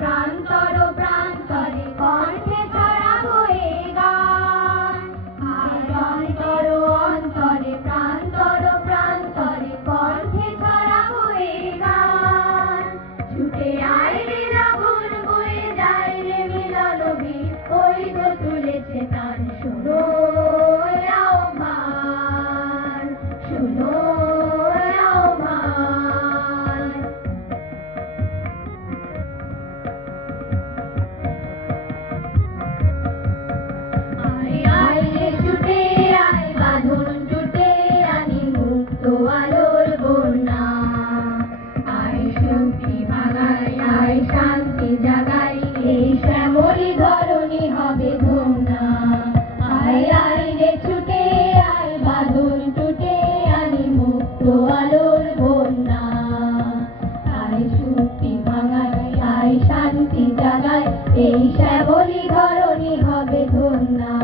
প্রান্তর প্রান্তরে কণ্ঠে ছড়াবো এ গান। আজ অন্তর অন্তরে প্রান্তর প্রান্তরে কণ্ঠে ছড়াবো এ গান। ছুটে আয় রে লাবণ বয়ে যায় রে মিলন বীর, ওই তো তুলেছে তার শোনো আহ্বান, শোনো আহ্বান। আয় আয় রে ছুটে আয় বাঁধন টুটে আনি মুক্ত আলোর বন্যা। আয় শক্তি ভাগাই আয় শান্তি জাগাই, এই শ্যামলী ধরণী হবে ধন্যা। আয় আয় রে ছুটে আয় বাঁধন টুটে আনি মুক্ত আলোর বন্যা। আয় শক্তি ভাগাই আয় শান্তি জাগাই, এই শ্যামলী ধরণী হবে ধন্যা।